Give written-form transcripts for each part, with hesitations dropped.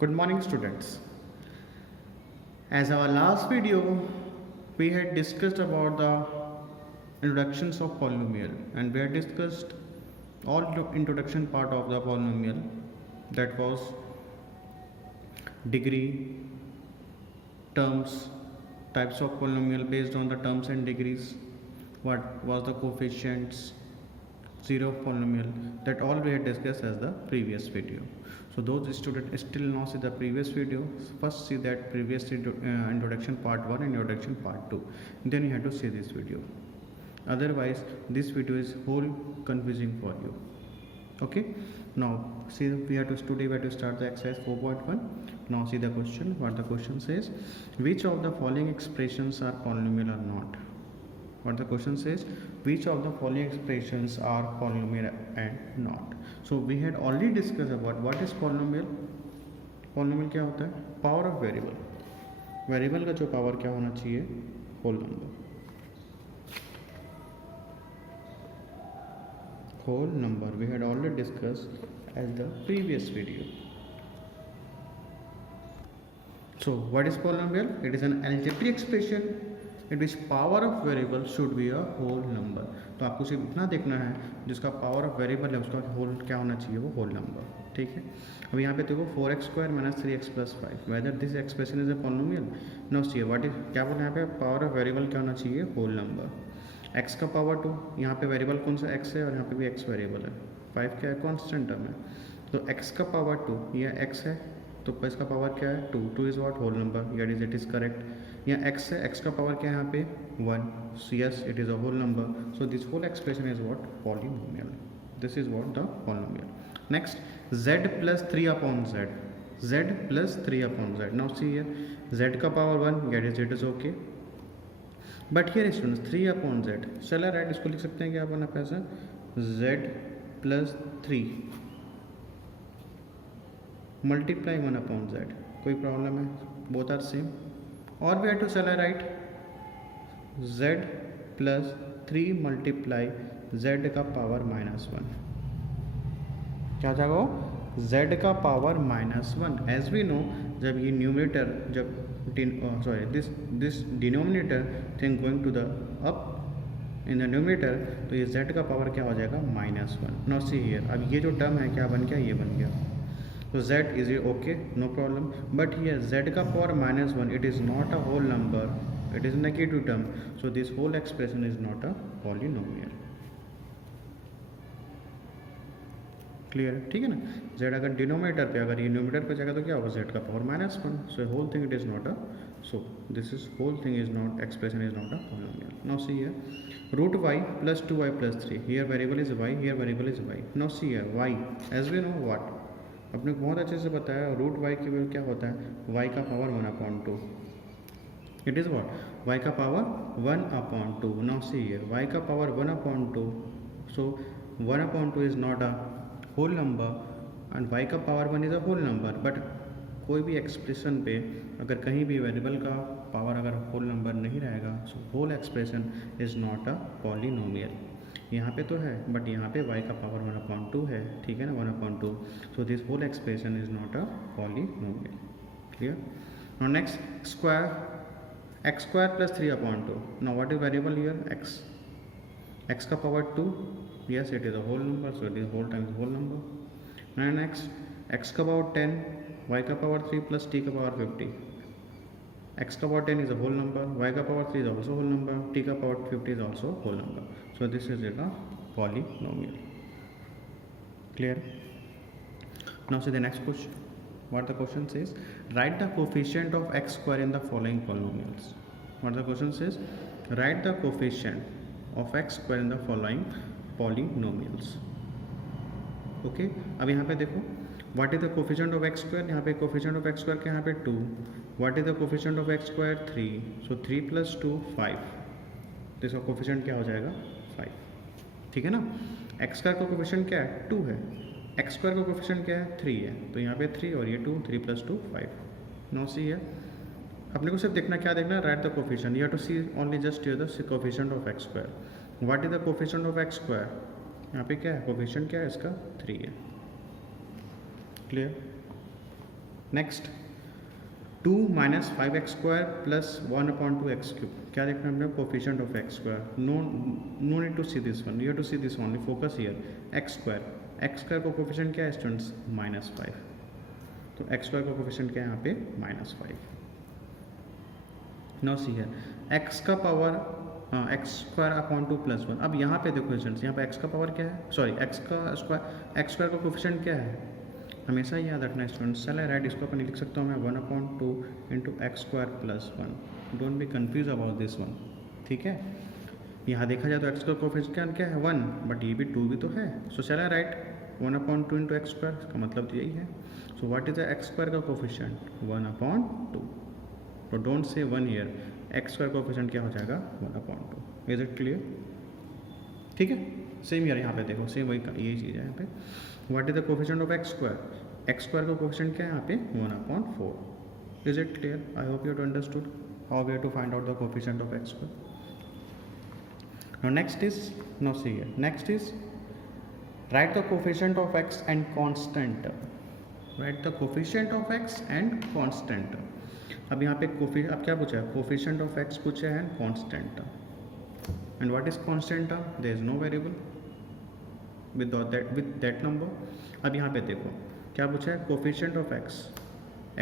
Good morning, students. As our last video, we had discussed about the introductions of polynomial, and we had discussed all the introduction part of the polynomial, that was degree, terms, types of polynomial based on the terms and degrees, what was the coefficients, zero of polynomial, that all we had discussed as the previous video. So those students still not see the previous video, first see that previous introduction part 1 and introduction part 2, then you have to see this video, otherwise this video is whole confusing for you. Okay, now see, we have to start the exercise 4.1. now see the question. What the question says: which of the following expressions are polynomial or not? What the question says: which of the following expressions are polynomial and not? So we had already discussed about what is polynomial. polynomial क्या होता है? Power of variable. Variable का जो power क्या होना चाहिए? Whole number. whole number we had already discussed as the previous video. So what is polynomial? It is an algebraic expression in which power of variable should be a whole number. तो आपको सिर्फ इतना देखना है, जिसका power of variable है उसका whole क्या होना चाहिए? वो होल नंबर। ठीक है, अब यहाँ पे देखो 4x² - 3x + 5, whether this expression is a polynomial. Now see what is, क्या बोला यहाँ पे? पावर ऑफ वेरिएबल क्या होना चाहिए? Whole number. x का पावर 2, यहाँ पे वेरिएबल कौन सा? x है, और यहाँ पे भी x वेरिएबल है। 5 क्या है? कॉन्स्टेंट टर्म है। तो x का पावर 2, यह x है, तो इसका पावर क्या है? 2। 2 is what? Whole number. Yet is, it is correct. यहाँ x है, x का पावर क्या है यहाँ पे? 1। Yes, it is a whole number. So this whole expression is what? Polynomial. This is what? The polynomial. Next, z + 3/z, z + 3/z। Now see here, z का power 1, yet is, it is okay, but here students 3/z, चला right, इसको लिख सकते हैं क्या अपन ऐसा? z + 3 multiply 1/z। कोई problem है? Both are same. और वी हैव टू चला राइट z + 3 मल्टीप्लाई z का पावर -1। क्या जाएगा? z का पावर -1। एज वी नो, जब ये न्यूमरेटर, जब this denominator thing going to the up in the numerator, तो ये z का पावर क्या हो जाएगा? -1। नाउ सी हियर, अब ये जो टर्म है क्या बन गया? ये बन गया। तो z is okay, no problem, but here z का power -1, it is not a whole number, it is negative term, so this whole expression is not a polynomial. Clear? ठीक है ना? z अगर डिनोमिनेटर पे, अगर ये न्यूमरेटर पे जाएगा तो क्या होगा? z का power -1, so whole thing it is not a, so this is whole thing is not, expression is not a polynomial. Now see here, √y + 2y + 3, here variable is y, here variable is y। Now see here y, as we know what, अपने को बहुत अच्छे से बताया, √y की value क्या होता है? y का power 1/2। It is what? y का power 1/2। Now see here, y का power 1/2, so 1/2 is not a whole number and y का power 1 is a whole number. But कोई भी एक्सप्रेशन पे अगर कहीं भी वेरिएबल का पावर अगर होल नंबर नहीं रहेगा, so whole expression is not a polynomial. यहाँ पे तो है, बट यहाँ पे y का पावर 1/2 है, ठीक है ना? 1/2, so this whole expression is not a polynomial. Clear? Now next, square, x² + 3/2। Now what is variable here? x का power 2, yes, it is a whole number, so it is whole times whole number. And next, x का power 10, y का power 3 + t का power 50। x का power 10 is a whole number, y का power 3 is also whole number, t का power 50 is also whole number. So this is a polynomial. Clear? Now see the next question. What the question says: write the coefficient of x² in the following polynomials. What the question says: write the coefficient of x² in the following polynomials. Okay, अब यहाँ पे देखो, what is the coefficient of x²? यहाँ पे coefficient of x² के यहाँ पे 2। What is the coefficient of x²? 3। सो 3 + 2 5, तो इसका कोफिशिएंट क्या हो जाएगा? 5। ठीक है ना? x² का कोफिशिएंट क्या है? 2 है, x² का कोफिशिएंट क्या है? 3 है, तो यहाँ पे 3 और ये 2, 3 + 2 5। नाउ सी है, अपने को सिर्फ देखना, क्या देखना? Right the coefficient, you have to see only just here the coefficient of x²। What is the coefficient of x²? यहाँ पे क्या है? कोफिशिएंट क्या है इसका? 3 है। Clear? Next 2 minus 5x² plus 1/2x³, क्या देखना है हमने, coefficient of x². No need to see this one, you have to see this only, focus here. x² का कोफिशिएंट क्या है स्टूडेंट्स, -5. तो x² का कोफिशिएंट क्या है यहाँ पे, -5. नो सी है x का पावर x² + 1. अब यहाँ पे देखो स्टूडेंट्स, यहाँ पे x का पावर क्या है, सॉरी x² का कोफिशिएंट क्या है, हमेशा याद रखना स्टूडेंट्स. चले राइट, इसको अपन लिख सकता हूँ मैं 1/2 × x² + 1. Don't be confuse about this one, ठीक है. यहाँ देखा जाए तो x का कोफिशिएंट क्या है 1, बट ये भी 2 भी तो है. सो चले राइट 1/2 × x², इसका मतलब तो यही है. So what is the x² का कोफिशिएंट, 1/2. तो don't say 1 here, x² coefficient क्या हो जाएगा 1/2. इज इट क्लियर, ठीक है. सेम यार यहाँ पे देखो, सेम वही यही चीज़ है यहाँ पे. What is the coefficient of x², x² का कोफिशिएंट क्या है यहाँ पे 1/4. Is it clear, I hope you have understood how we have to find out the coefficient of x². Now next is, no see here, next is right the coefficient of x and constant. Right the coefficient of x and constant. अब यहाँ पे अब क्या पूछा है, coefficient of x पूछा है and constant. And what is constant, there is no variable with that number. अब यहाँ पे देखो क्या पूछा है, कोफिशिएंट ऑफ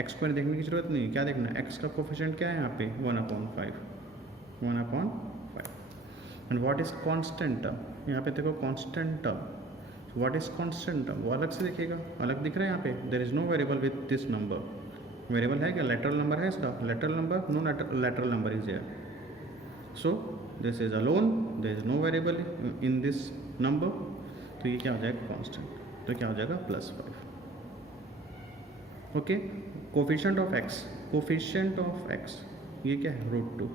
x को देखने की जरूरत नहीं, क्या देखना है, x का कोफिशिएंट क्या है यहाँ पे 1/5. And what is constant term, यहाँ पे देखो constant term. What is constant term, वो अलग से दिखेगा, अलग दिख रहा है यहाँ पे. There is no variable with this number. Variable है क्या, लेटरल नंबर है इसका, literal number, no literal number is there. So this is alone, there is no variable in this number. तो ये क्या हो जाएगा कांस्टेंट, तो क्या हो जाएगा +5. ओके. कोफिशिएंट ऑफ x, ये क्या है √2.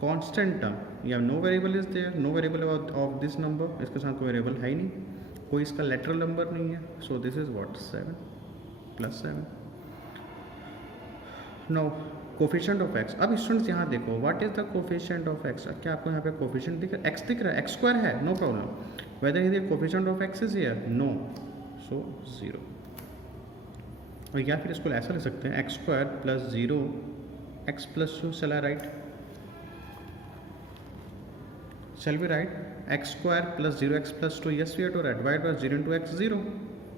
कांस्टेंट टर्म, या no variable is there, no variable of this number, इसके साथ कोई वेरिएबल है ही नहीं, कोई इसका लेटरल नंबर नहीं है. So this is what 7 +7. No coefficient of x. अब स्टूडेंट्स यहाँ देखो, what is the coefficient of x. क्या आपको यहाँ पे कोफिशिएंट दिख रहा है, x दिख रहा है, x² है, no problem. Whether here coefficient of x is here, no, so 0. और या फिर इसको ऐसा लिख सकते हैं, x² + 0 x + 2. चला right, shall we write x² + 0 x + 2. yes we have to write, why it was 0 × x 0.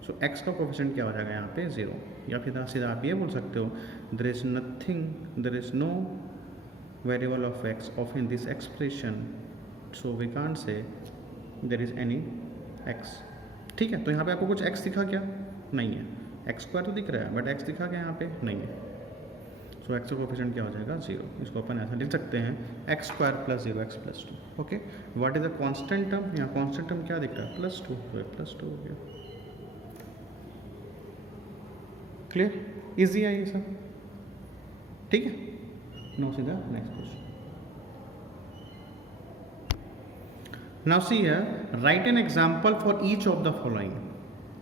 So x का कोफिशिएंट क्या हो जाएगा यहाँ पे 0. या फिर सीधा आप ये बोल सकते हो, there is no variable of x of in this expression, so we can't say there is any x. ठीक है. तो यहाँ पे आपको कुछ x दिखा क्या, नहीं है. x² तो दिख रहा है, बट x दिखा क्या यहाँ पे नहीं है. सो x का कोफिशिएंट क्या हो जाएगा 0. इसको अपन ऐसा लिख सकते हैं, x² + 0 x + 2. Okay. What is the constant term, यहाँ कांस्टेंट टर्म क्या दिख रहा है +2, तो +2 हो गया. क्लियर, इजी है ये सब, ठीक है. Now see the next question. Now see here, write an example for each of the following.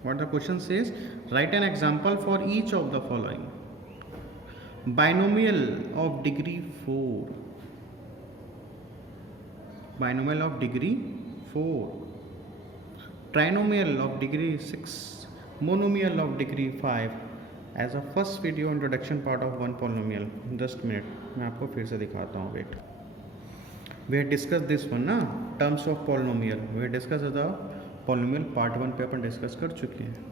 What the question says, write an example for each of the following. Binomial of degree 4, binomial of degree 4, trinomial of degree 6, monomial of degree 5. As a first video introduction part of one polynomial. Just minute, मैं आपको फिर से दिखाता हूँ, wait. We have discuss this one ना, terms of polynomial. We have discuss the polynomial part 1 पे अपन discuss कर चुके हैं.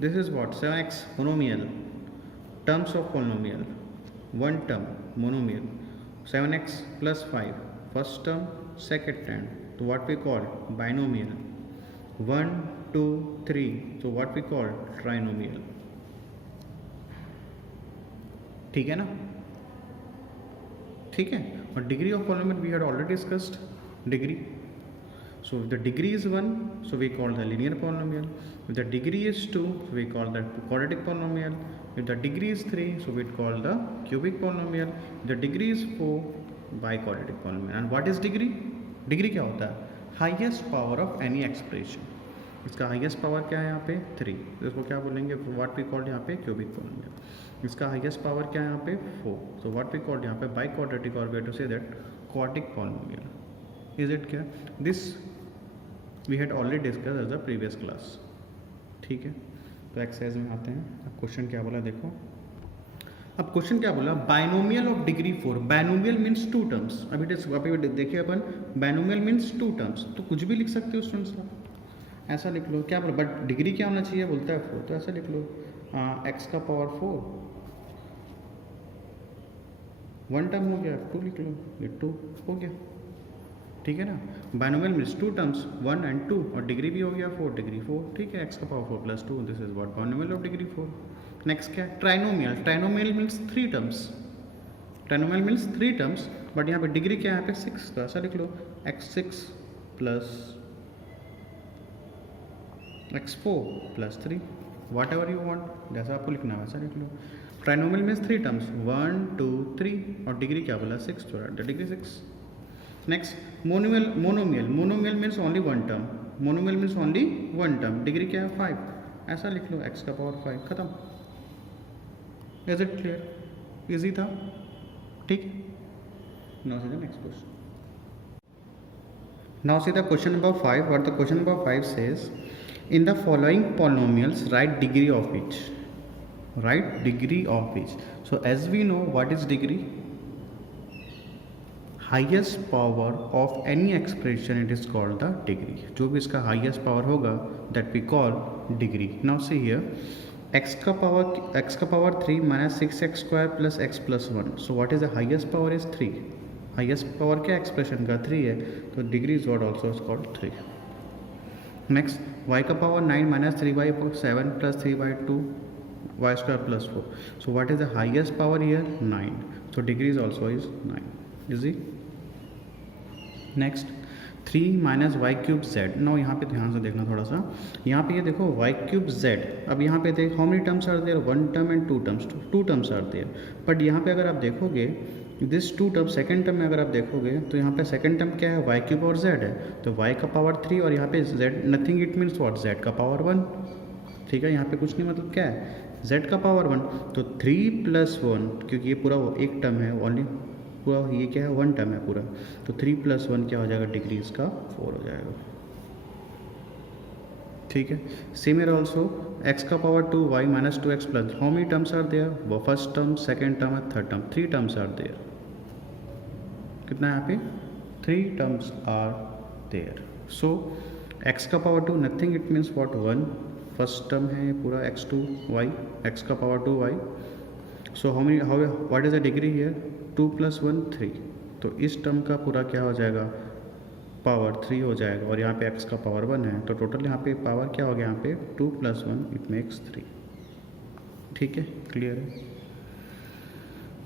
This is what 7x monomial. Terms of polynomial, one term monomial, 7x + 5 first term, second term, तो what we call binomial. 1 2 3, तो what we call trinomial. ठीक है ना, ठीक है. और degree of polynomial we had already discussed degree. So if the degree is 1, so we call the linear polynomial. If the degree is 2, so we call the quadratic polynomial. If the degree is 3, so we call the cubic polynomial. If the degree is 4, biquadratic polynomial. And what is degree? Degree क्या होता है, highest power of any expression. इसका highest power क्या है यहाँ पे 3, तो इसको क्या बोलेंगे, व्हाट वी कॉल्ड यहाँ पे क्यूबिक पॉलिनोमियल. इसका हाईएस्ट पावर क्या है यहाँ पे 4, तो व्हाट वी कॉल्ड यहाँ पे बाइक्वाड्रेटिक, और we have to say that quadric polynomial. Is it क्या, this we had already discuss as the previous class. ठीक है. तो एक्सरसाइज में आते हैं। अब क्वेश्चन क्या बोला देखो, अब क्वेश्चन क्या बोला, binomial of degree 4। Binomial means two terms. अभी देखिए अपन, बाइनोमियल मीन्स टू टर्म्स, तो कुछ भी लिख सकते हो स्टूडेंट्स आप, ऐसा लिख लो। क्या बोला, बट डिग्री क्या होना चाहिए, बोलता है 4, तो ऐसा लिख लो एक्स का पावर 4, 1 टर्म हो गया, 2 लिख लो, ये 2 हो गया, ठीक है ना। Binomial means two terms, 1 and 2, और डिग्री भी हो गया 4, डिग्री 4, ठीक है, एक्स का power 4 plus 2, this is what binomial of degree 4। Next क्या है, trinomial. Trinomial means 3 terms, trinomial means 3 terms, but यहाँ पे डिग्री क्या है, यहाँ पे 6, तो ऐसा लिख लो x6 plus x4 plus 3, whatever you want, जैसा आपको लिखना है वैसा लिख लो। ट्राइनोमियल मीन्स 3 टर्म्स, 1 2 3, और डिग्री क्या बोला 6, तो the degree 6। Next monomial. Monomial, monomial means only 1 term, monomial means only 1 term, degree क्या है 5, ऐसा लिख लो x का पावर 5, खत्म। इज इट क्लियर, इजी था, ठीक। Now see the next question. Now see the question number 5, what the question number 5 says, in the following polynomials write degree of each, write degree of each। so as we know what is degree, highest power of any expression, it is called the degree। जो भी इसका highest power होगा that we call degree। now see here, x का power 3 minus 6x square plus x plus 1, so what is the highest power is 3, highest power क्या expression का 3 है, तो degree is what also is called 3। Next y का power 9 minus 3/7 plus 3/2 y square plus 4, so what is the highest power here, 9, so degree is also is 9, easy। Next 3 minus y cube z. Now यहाँ पे ध्यान से देखना थोड़ा सा, यहाँ पे ये देखो वाई क्यूब जेड। अब यहाँ पे देख how many terms are there, 1 term and 2 terms, 2 terms are there, but यहाँ पे अगर आप देखोगे दिस 2 टर्म, सेकेंड टर्म में अगर आप देखोगे तो यहाँ पे सेकेंड टर्म क्या है, वाई क्यूब और जेड है, तो वाई का पावर 3 और यहाँ पे Z nothing, it means what, Z का पावर 1, ठीक है, यहाँ पे कुछ नहीं, मतलब क्या है, जेड का पावर 1, तो 3 प्लस 1, क्योंकि ये पूरा एक टर्म है ओनली, पूरा ये क्या है 1 टर्म है पूरा, तो 3 प्लस 1 क्या हो जाएगा, डिग्री इसका 4 हो जाएगा, ठीक है। सेम है ऑल्सो x का power 2 y minus 2x plus, how many terms are there, वो फर्स्ट टर्म, सेकेंड टर्म और third term, 3 terms are there, कितना है यहाँ पे, 3 terms are there. So x का power 2 nothing, it means what 1, first term है पूरा x2y, x का power 2y, so how many, how what is the degree here, 2 plus 1 3, तो इस टर्म का पूरा क्या हो जाएगा, पावर 3 हो जाएगा, और यहाँ पे x का पावर 1 है, तो टोटल यहाँ पे पावर क्या हो गया, यहाँ पे 2 प्लस 1 इट मेक्स 3, ठीक है, क्लियर है।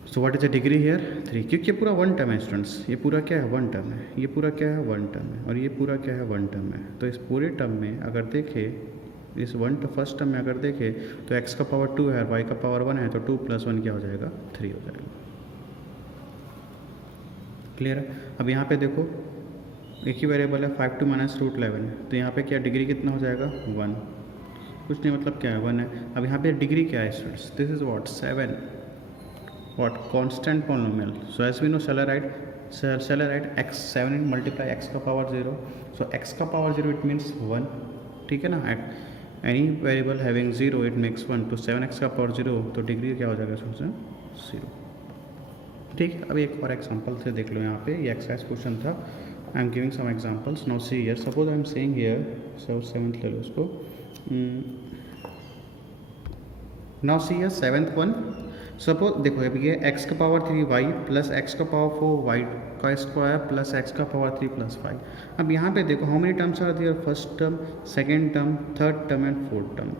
So what is the degree here, 3, क्योंकि ये पूरा 1 टर्म है स्टूडेंट्स, ये पूरा क्या है 1 टर्म है, ये पूरा क्या है 1 टर्म है, और ये पूरा क्या है 1 टर्म है, तो इस पूरे टर्म में अगर देखें, इस फर्स्ट टर्म में अगर देखें तो x का पावर 2 है, y का पावर 1 है, तो 2 प्लस 1 क्या हो जाएगा, 3 हो जाएगा, क्लियर है। अब यहाँ पे देखो एक ही वेरिएबल है, 5 2 माइनस रूट 11 है, तो यहाँ पे क्या डिग्री कितना हो जाएगा, 1, कुछ नहीं, मतलब क्या है 1 है। अब यहाँ पे डिग्री क्या है students, this is what 7, what constant polynomial, so as we know shall I write x 7 multiply x का पावर 0, सो x का पावर 0 इट मीन्स 1, ठीक है ना, at any variable having 0 it makes 1, तो 7x का power 0, तो degree क्या हो जाएगा स्टूडेंट्स 0, ठीक। अब एक और एग्जांपल से देख लो, यहाँ पे ये एक्सरसाइज क्वेश्चन था, I am giving some examples. Now see here, suppose I am saying here, so 7th ले लो उसको, now see here 7th one, suppose देखो अब ये x का पावर 3 y प्लस x का पावर 4 y का स्क्वायर प्लस x का पावर 3 प्लस 5। अब यहाँ पे देखो how many terms are there, first term, second term, third term and fourth term,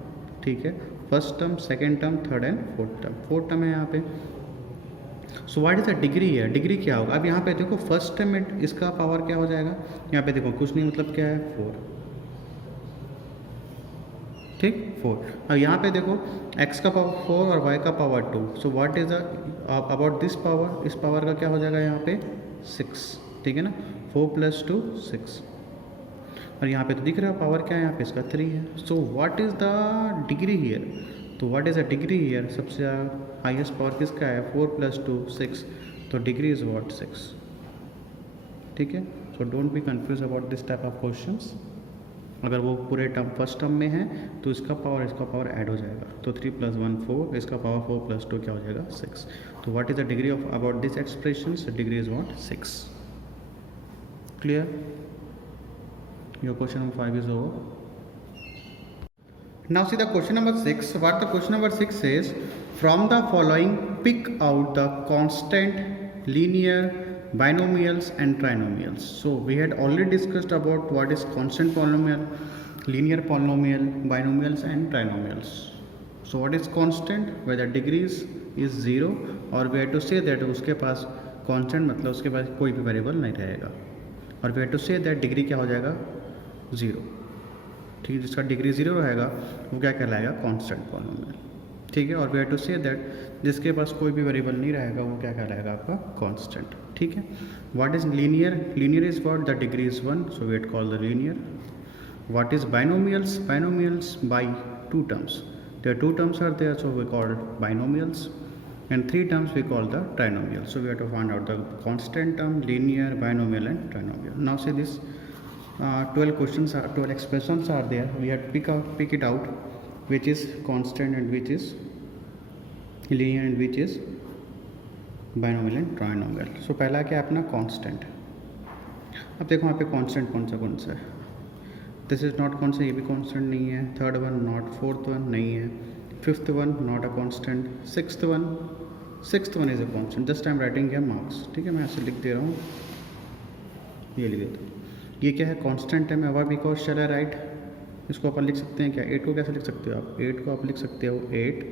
ठीक है, first term, second term, third and fourth term, fourth term है यहाँ पे। सो व्हाट इज द डिग्री है, डिग्री क्या होगा, अब यहाँ पे देखो फर्स्ट टर्म में इसका पावर क्या हो जाएगा, यहाँ पे देखो कुछ नहीं, मतलब क्या है 4, ठीक 4। अब यहाँ पे देखो x का पावर 4 और y का power 2, so what is the about this power, इस पावर का क्या हो जाएगा यहाँ पे 6, ठीक है ना, 4 प्लस 2 6, और यहाँ पे तो दिख रहा है पावर क्या है, यहाँ पे इसका 3 है। So what is the degree here, तो what is the degree here, सबसे हाईएस्ट पावर किसका है, 4 प्लस 2 6, तो डिग्री इज व्हाट 6, ठीक है। So don't be confuse about this type of questions, अगर वो पूरे टर्म फर्स्ट टर्म में है तो इसका पावर ऐड हो जाएगा, तो 3 + 1 4, इसका पावर 4 + 2 क्या हो जाएगा 6. तो what is the degree of about this expression? Degree is what 6. Clear? Your question number 5 is over. Now see the question number 6. What the question number 6 says, from the following pick out the constant, linear, binomials and trinomials. So we had already discussed about what is constant polynomial, linear polynomial, binomials and trinomials. So what is constant? Whether degrees is 0 or we have to say that उसके पास constant मतलब उसके पास कोई भी variable नहीं रहेगा, और we have to say that degree क्या हो जाएगा 0. ठीक है, जिसका डिग्री 0 रहेगा वो क्या कहलाएगा कांस्टेंट पॉलिनोमियल. ठीक है, और we have to say that जिसके पास कोई भी वेरिएबल नहीं रहेगा वो क्या कहलाएगा आपका कांस्टेंट. ठीक है. What is linear? Linear is what the degree is 1, so we have called the linear. What is binomials? Binomials by 2 terms. There 2 terms are there, so we called binomials, and 3 terms we call the trinomial. So we have to find out the constant term, linear, binomial and trinomial. Now say this 12 questions are 12 expressions are there. We have to pick it out which is constant and which is linear and which is binomial and trinomial. So पहला क्या अपना constant. अब देखो यहाँ पे constant कौन सा है. दिस इज नॉट कौन सा, ये भी constant नहीं है. Third one not, fourth one नहीं है, fifth one not a constant, sixth one is a constant. Just I am writing here marks. ठीक है, मैं ऐसे लिख दे रहा हूँ, ये लिख देता हूँ. ये क्या है कांस्टेंट है. मैं अवर बिकॉज शैल आई राइट, इसको अपन लिख सकते हैं क्या 8 को कैसे लिख सकते हो आप? 8 को आप लिख सकते हो 8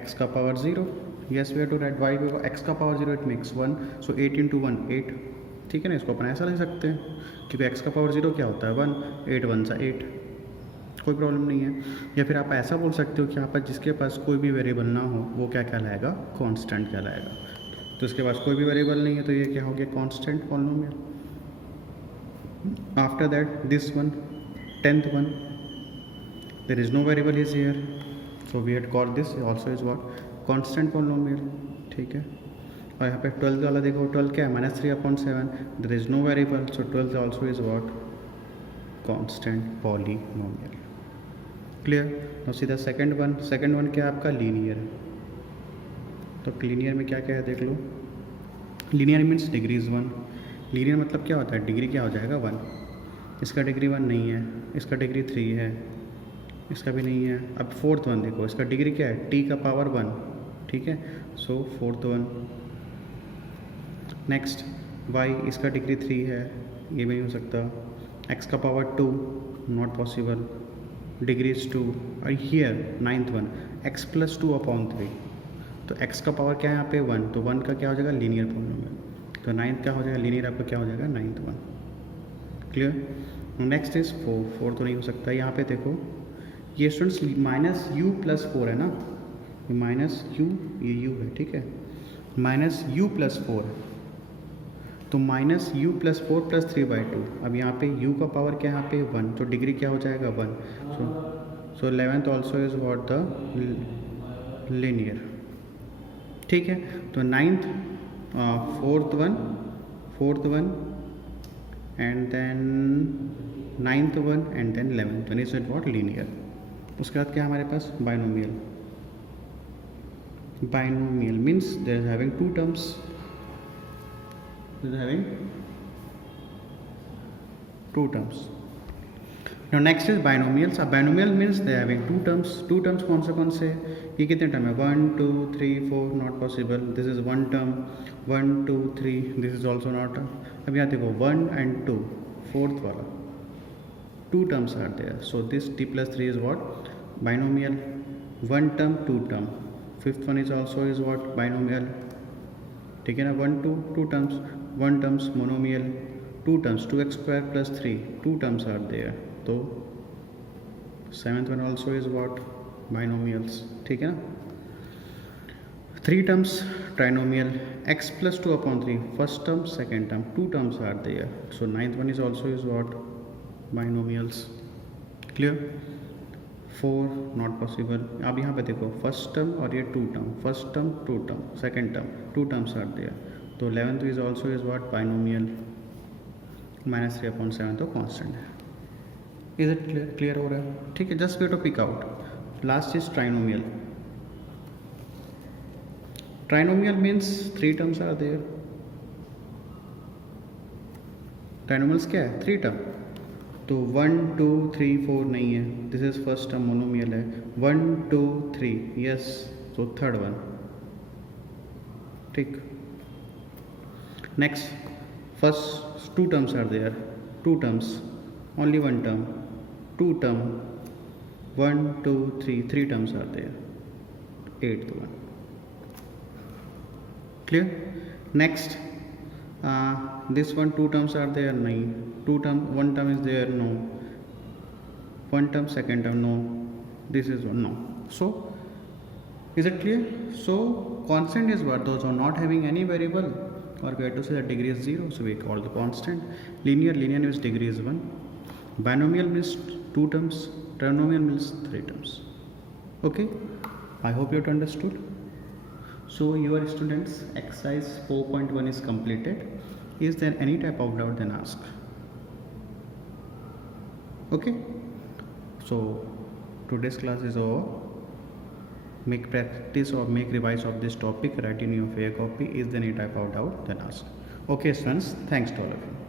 x का power 0. Yes we have to write y because x का पावर 0 इट मेक्स 1, सो 8 × 1 8. ठीक है ना, इसको अपन ऐसा लिख सकते हैं क्योंकि x का पावर 0 क्या होता है 1, 8 1 सा 8, कोई प्रॉब्लम नहीं है. या फिर आप ऐसा बोल सकते हो कि यहाँ पर जिसके पास कोई भी वेरिएबल ना हो वो क्या कहलाएगा कांस्टेंट कहलाएगा. तो इसके पास कोई भी वेरिएबल नहीं है तो ये क्या हो गया constant polynomial. After that this one 10th one, there is no variable is here, so we had called this also is what constant polynomial. ठीक है, और यहाँ पे 12th वाला देखो, 12 क्या है -3/7, there is no variable, so 12th also is what constant polynomial. Clear? Now see the second one क्या है आपका लीनियर. तो लीनियर में क्या क्या है देख लो. Linear means degree is 1. Linear मतलब क्या होता है, डिग्री क्या हो जाएगा 1. इसका डिग्री 1 नहीं है, इसका डिग्री 3 है, इसका भी नहीं है. अब फोर्थ वन देखो, इसका डिग्री क्या है t का पावर 1. ठीक है, सो फोर्थ वन. नेक्स्ट y, इसका डिग्री 3 है, ये भी नहीं हो सकता. x का power 2 not possible, degree is 2. और हियर 9th वन x + 2/3. तो x का पावर क्या है यहाँ पे 1, तो 1 का क्या हो जाएगा लीनियर पॉलिनोमियल. तो 9th क्या हो जाएगा लीनियर आपका क्या हो जाएगा 9th one. Clear? Next is 4 तो नहीं हो सकता. यहाँ पे देखो ये स्टूडेंट्स -u+4 है ना, -u, ये u है. ठीक है, -u+4, तो -u+4 + 3/2. अब यहाँ पे u का पावर क्या है यहाँ पे 1, तो डिग्री क्या हो जाएगा 1. So 11th also is what the linear. ठीक है, तो 9th fourth one and then 9th one and then 11th one is what linear. उसके बाद क्या हमारे पास binomial. Binomial means there is having 2 terms, there is having 2 terms. Now next is binomials. अब binomial means they are having 2 terms. 2 terms कौन से ये कितने टर्म है 1 2 3 4 not possible. This is 1 term 1 2 3, this is also not. अब यहाँ देखो 1 and 2, fourth वाला 2 terms are there. So this t + 3 is what binomial. 1 term 2 term. Fifth one is also is what binomial. ठीक है ना, 1 2 2 terms, 1 terms monomial, 2 terms 2x² + 3, 2 terms are there. तो 7th one also is what binomials. ठीक है ना. 3 terms trinomial, x + 2/3 first term, second term, 2 terms are there. So 9th one is also is what binomials. Clear? 4 not possible. अब यहाँ पे देखो first term और ये 2 term, first term 2 term, second term 2 terms are there. तो 11th is also is what binomial. -3/7 तो constant है. Is it clear हो रहा है? ठीक है, just way to pick out last is trinomial. Trinomial means 3 terms are there. Trinomials क्या है? 3 टर्म. तो 1 2 3 4 नहीं है, this is first term. Monomial है 1 2 3, यस, तो थर्ड वन. ठीक. Next, first 2 terms are there. 2 terms, only 1 term. 2 term, 1 2 3, 3 terms are there. 8th one. Clear? Next, this one 2 terms are there, 9. 2 term, 1 term is there, no. 1 term, second term, no. This is one, no. So is it clear? So constant is what? Those are not having any variable, or we have to say that degree is 0, so we call the constant. Linear means degree is 1. Binomial means 2 terms. Trinomial means 3 terms. Okay, I hope you have understood. So your students, exercise 4.1 is completed. Is there any type of doubt, then ask. Okay, so today's class is over. Make practice or make revise of this topic, write in your fair copy. Is there any type of doubt, then ask. Okay students, thanks to all of you.